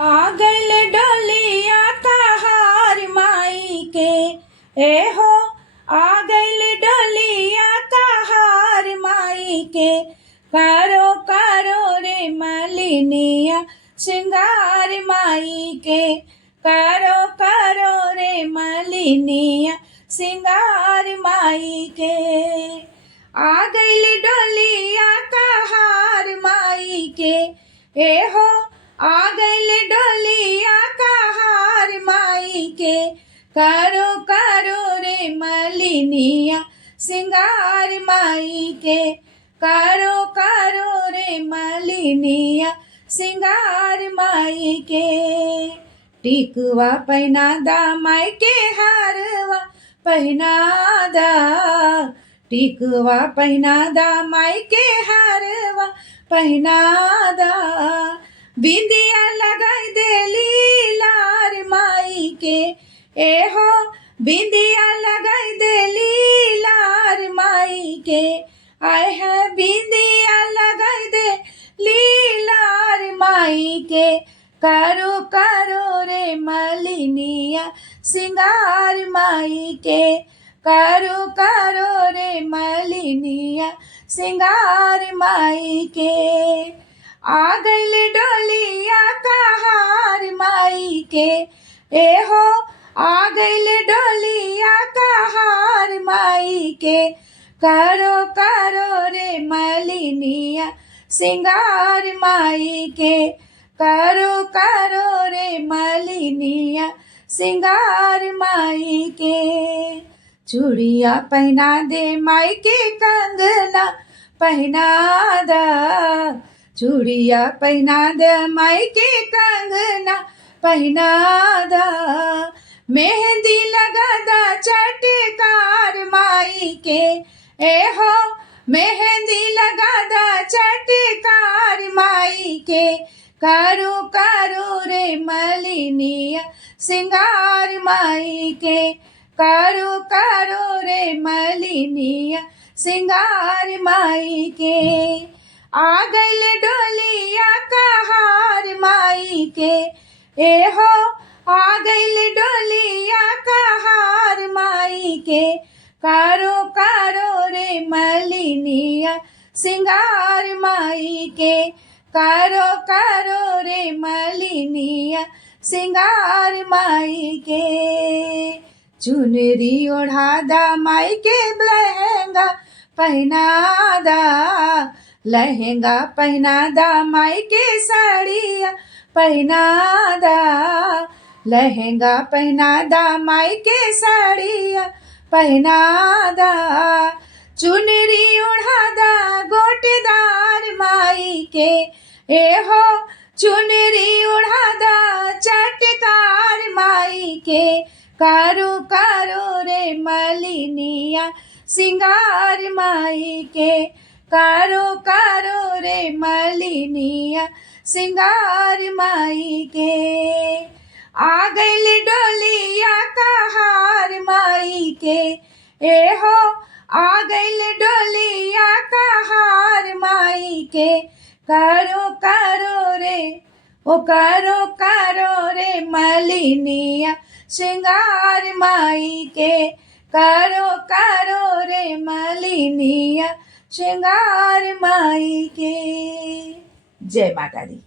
आ गइल डोलिया कहार माई के ए हो। आ गइल डोलिया कहार माई के करो करो रे मलिनिया श्रृंगार माई के करो करो रे मलिनिया श्रृंगार माई के। आ गइल डोलिया कहार माई के ए हो। आ गइल डोलिया कहार माई के करो करो रे मलिनिया श्रृंगार माई के करो करो रे मलिनिया श्रृंगार माई के। टिकवा पहना दा माई के हारवा पहना दा। टिकवा पहना दा माई के हारवा पहना दा। बिंदिया लगाई देली लार माई के ए हो। बिंदिया लगाई देली लार माई के आए है। बिंदिया लगाई दे लीलार माई के करो करो रे मलिनिया श्रृंगार माई के करो करो रे मलिनिया श्रृंगार माई के। आ गइल डोलिया कहार माई के ए हो। आ गइल डोलिया कहार माई के करो करो रे मलिनिया श्रृंगार माई के करो करो रे मलिनिया श्रृंगार माई के। चूड़िया पहना दे माई के कंगना पहना दा। चूड़िया पहना दे माई के कंगना पहना दा। मेहंदी लगा दा चटकार माई के ए हो। मेहंदी लगा दा चटकार माई के करो करो रे मलिनिया श्रृंगार माई के करो करो रे मलिनिया श्रृंगार माई के। आ गइल डोलिया कहार माई के ए हो। आ गइल डोलिया कहार माई के करो करो रे मलिनिया श्रृंगार माई के करो करो रे मलिनिया श्रृंगार माई के। चुनरी ओढ़ा दा माई के लहंगा पहना दा। लहंगा पहना दा माई के साड़िया पहना दा। लहंगा पहना दा माई के साड़िया पहना दा। चुनरी ओढ़ा दा गोटेदार माई के ए हो। चुनरी ओढ़ा दा चटकार माई के करो करो रे मलिनिया श्रृंगार माई के करो करो रे मलिनिया श्रृंगार माई के। आ गइल डोलिया कहार माई के ए हो। आ गइल डोलिया कहार माई के करो करो रे ओ करो करो रे मलिनिया श्रृंगार माई के करो करो रे मलिनिया श्रृंगार माई के। जय माता दी।